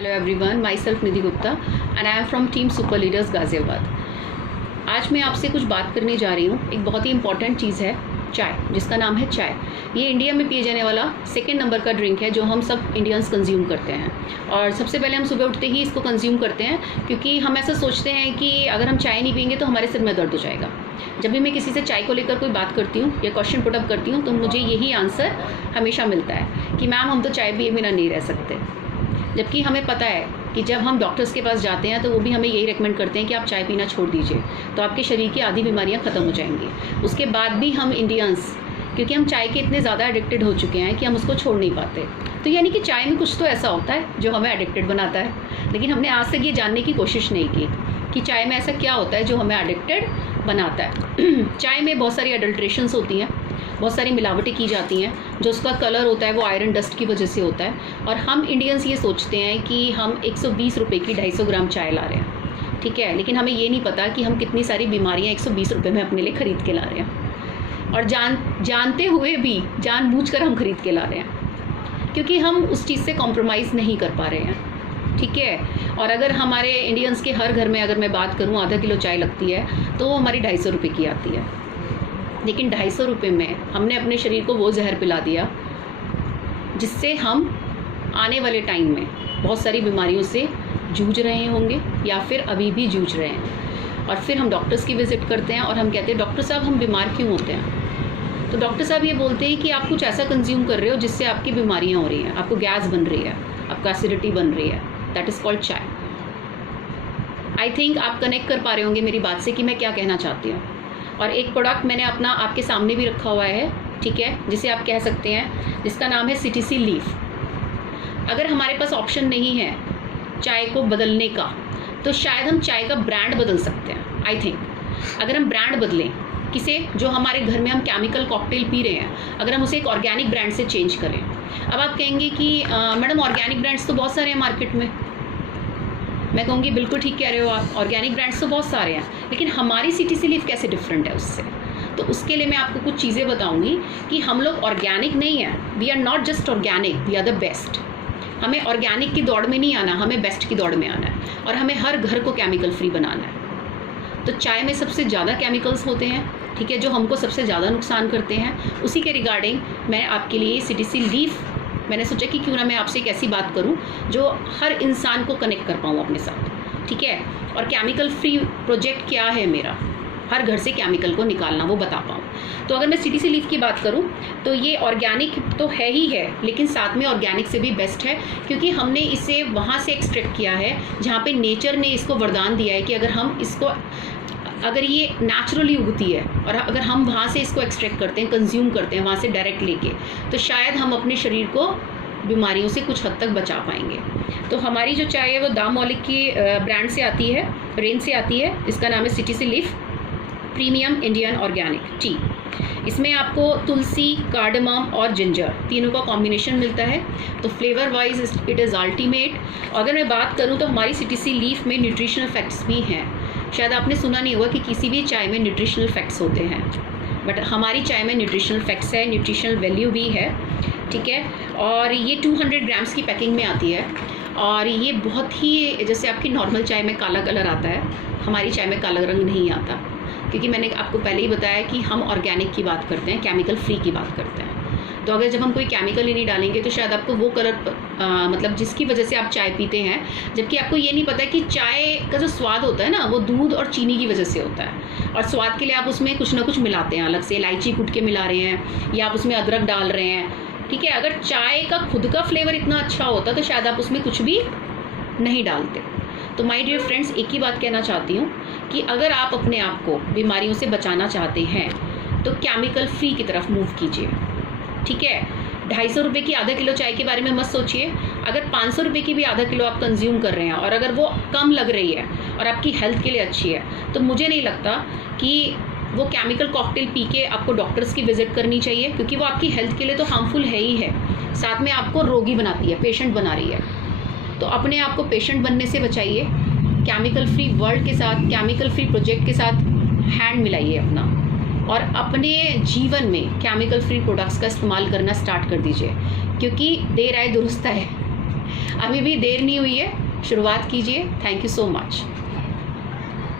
Hello everyone, my self Nidhi Gupta and I am from team super leaders Ghaziabad. आज मैं आपसे कुछ बात करने जा रही हूँ। एक बहुत ही इंपॉर्टेंट चीज़ है चाय, जिसका नाम है चाय। ये इंडिया में पिए जाने वाला सेकंड नंबर का ड्रिंक है जो हम सब इंडियंस कंज्यूम करते हैं। और सबसे पहले हम सुबह उठते ही इसको कंज्यूम करते हैं, क्योंकि हम ऐसा सोचते हैं कि अगर हम चाय नहीं पियेंगे तो हमारे सिर में दर्द हो जाएगा। जब भी मैं किसी से चाय को लेकर कोई बात करती हूँ या क्वेश्चन पुटअप करती हूँ तो मुझे यही आंसर हमेशा मिलता है कि मैम हम तो चाय पिए बिना नहीं रह सकते। जबकि हमें पता है कि जब हम डॉक्टर्स के पास जाते हैं तो वो भी हमें यही रेकमेंड करते हैं कि आप चाय पीना छोड़ दीजिए, तो आपके शरीर की आधी बीमारियां ख़त्म हो जाएंगी। उसके बाद भी हम इंडियंस, क्योंकि हम चाय के इतने ज़्यादा एडिक्टेड हो चुके हैं कि हम उसको छोड़ नहीं पाते। तो यानी कि चाय में कुछ तो ऐसा होता है जो हमें एडिक्टेड बनाता है, लेकिन हमने आज तक ये जानने की कोशिश नहीं की कि चाय में ऐसा क्या होता है जो हमें एडिक्टेड बनाता है। चाय में बहुत सारी अडल्ट्रेशंस होती हैं, बहुत सारी मिलावटें की जाती हैं। जो उसका कलर होता है वो आयरन डस्ट की वजह से होता है। और हम इंडियंस ये सोचते हैं कि हम 120 रुपये की 250 ग्राम चाय ला रहे हैं, ठीक है, लेकिन हमें ये नहीं पता कि हम कितनी सारी बीमारियां 120 रुपये में अपने लिए ख़रीद के ला रहे हैं। और जानते हुए भी जानबूझकर हम ख़रीद के ला रहे हैं, क्योंकि हम उस चीज़ से कॉम्प्रोमाइज़ नहीं कर पा रहे हैं, ठीक है। और अगर हमारे इंडियंस के हर घर में अगर मैं बात करूँ आधा किलो चाय लगती है तो वो हमारी 250 रुपये की आती है। लेकिन 250 रुपये में हमने अपने शरीर को वो जहर पिला दिया जिससे हम आने वाले टाइम में बहुत सारी बीमारियों से जूझ रहे होंगे या फिर अभी भी जूझ रहे हैं। और फिर हम डॉक्टर्स की विज़िट करते हैं और हम कहते हैं डॉक्टर साहब हम बीमार क्यों होते हैं। तो डॉक्टर साहब ये बोलते हैं कि आप कुछ ऐसा कंज्यूम कर रहे हो जिससे आपकी बीमारियाँ हो रही हैं, आपको गैस बन रही है, आपको एसिडिटी बन रही है। दैट इज़ कॉल्ड चाय। आई थिंक आप कनेक्ट कर पा रहे होंगे मेरी बात से कि मैं क्या कहना चाहती हूँ। और एक प्रोडक्ट मैंने अपना आपके सामने भी रखा हुआ है, ठीक है, जिसे आप कह सकते हैं, जिसका नाम है CTC लीफ। अगर हमारे पास ऑप्शन नहीं है चाय को बदलने का तो शायद हम चाय का ब्रांड बदल सकते हैं। आई थिंक अगर हम ब्रांड बदलें किसे, जो हमारे घर में हम केमिकल कॉकटेल पी रहे हैं, अगर हम उसे एक ऑर्गेनिक ब्रांड से चेंज करें। अब आप कहेंगे कि मैडम ऑर्गेनिक ब्रांड्स तो बहुत सारे हैं मार्केट में। मैं कहूँगी बिल्कुल ठीक कह रहे हो आप, ऑर्गेनिक ब्रांड्स तो बहुत सारे हैं, लेकिन हमारी CTC लीफ कैसे डिफरेंट है उससे। तो उसके लिए मैं आपको कुछ चीज़ें बताऊँगी कि हम लोग ऑर्गेनिक नहीं हैं, we are not just organic, we are the best. हमें ऑर्गेनिक की दौड़ में नहीं आना, हमें बेस्ट की दौड़ में आना है और हमें हर घर को केमिकल फ्री बनाना है। तो चाय में सबसे ज़्यादा केमिकल्स होते हैं, ठीक है, जो हमको सबसे ज़्यादा नुकसान करते हैं। उसी के रिगार्डिंग मैं आपके लिए CTC लीफ, मैंने सोचा कि क्यों ना मैं आपसे एक ऐसी बात करूं जो हर इंसान को कनेक्ट कर पाऊँ अपने साथ, ठीक है। और केमिकल फ्री प्रोजेक्ट क्या है मेरा, हर घर से केमिकल को निकालना, वो बता पाऊँ। तो अगर मैं CTC लीफ की बात करूं तो ये ऑर्गेनिक तो है ही है, लेकिन साथ में ऑर्गेनिक से भी बेस्ट है, क्योंकि हमने इसे वहाँ से एक्सट्रैक्ट किया है जहाँ पे नेचर ने इसको वरदान दिया है कि अगर ये नेचुरली उगती है और अगर हम वहाँ से इसको एक्सट्रैक्ट करते हैं, कंज्यूम करते हैं वहाँ से डायरेक्ट लेके, तो शायद हम अपने शरीर को बीमारियों से कुछ हद तक बचा पाएंगे। तो हमारी जो चाय है वो दाम मौलिक की ब्रांड से आती है, रेंज से आती है। इसका नाम है CTC leaf premium Indian organic T. इसमें आपको तुलसी, कार्डमम और जिंजर तीनों का कॉम्बिनेशन मिलता है, तो flavour wise it is ultimate. अगर मैं बात करूँ तो हमारी CTC लीफ में न्यूट्रिशनल फैक्ट्स भी हैं। शायद आपने सुना नहीं होगा कि किसी भी चाय में न्यूट्रिशनल फैक्ट्स होते हैं, बट हमारी चाय में न्यूट्रिशनल फैक्ट्स है, न्यूट्रिशनल वैल्यू भी है, ठीक है। और ये 200 ग्राम्स की पैकिंग में आती है। और ये बहुत ही, जैसे आपकी नॉर्मल चाय में काला कलर आता है, हमारी चाय में काला रंग नहीं आता, क्योंकि मैंने आपको पहले ही बताया कि हम ऑर्गेनिक की बात करते हैं, केमिकल फ्री की बात करते हैं। तो अगर जब हम कोई केमिकल ही नहीं डालेंगे तो शायद आपको वो कलर मतलब जिसकी वजह से आप चाय पीते हैं, जबकि आपको ये नहीं पता कि चाय का जो स्वाद होता है ना वो दूध और चीनी की वजह से होता है। और स्वाद के लिए आप उसमें कुछ ना कुछ मिलाते हैं, अलग से इलायची कूट के मिला रहे हैं या आप उसमें अदरक डाल रहे हैं, ठीक है। अगर चाय का खुद का फ्लेवर इतना अच्छा होता तो शायद आप उसमें कुछ भी नहीं डालते। तो माय डियर फ्रेंड्स, एक ही बात कहना चाहती हूँ कि अगर आप अपने आप को बीमारियों से बचाना चाहते हैं तो केमिकल फ्री की तरफ मूव कीजिए, ठीक है। 250 रुपये की आधा किलो चाय के बारे में मत सोचिए। अगर 500 रुपये की भी आधा किलो आप कंज्यूम कर रहे हैं और अगर वो कम लग रही है और आपकी हेल्थ के लिए अच्छी है, तो मुझे नहीं लगता कि वो केमिकल कॉकटेल पी के आपको डॉक्टर्स की विजिट करनी चाहिए, क्योंकि वो आपकी हेल्थ के लिए तो हार्मफुल है ही है, साथ में आपको रोगी बनाती है, पेशेंट बना रही है। तो अपने आप को पेशेंट बनने से बचाइए, केमिकल फ्री वर्ल्ड के साथ, केमिकल फ्री प्रोजेक्ट के साथ हैंड मिलाइए अपना, और अपने जीवन में केमिकल फ्री प्रोडक्ट्स का इस्तेमाल करना स्टार्ट कर दीजिए, क्योंकि देर आए दुरुस्त है। अभी भी देर नहीं हुई है, शुरुआत कीजिए। Thank you so much.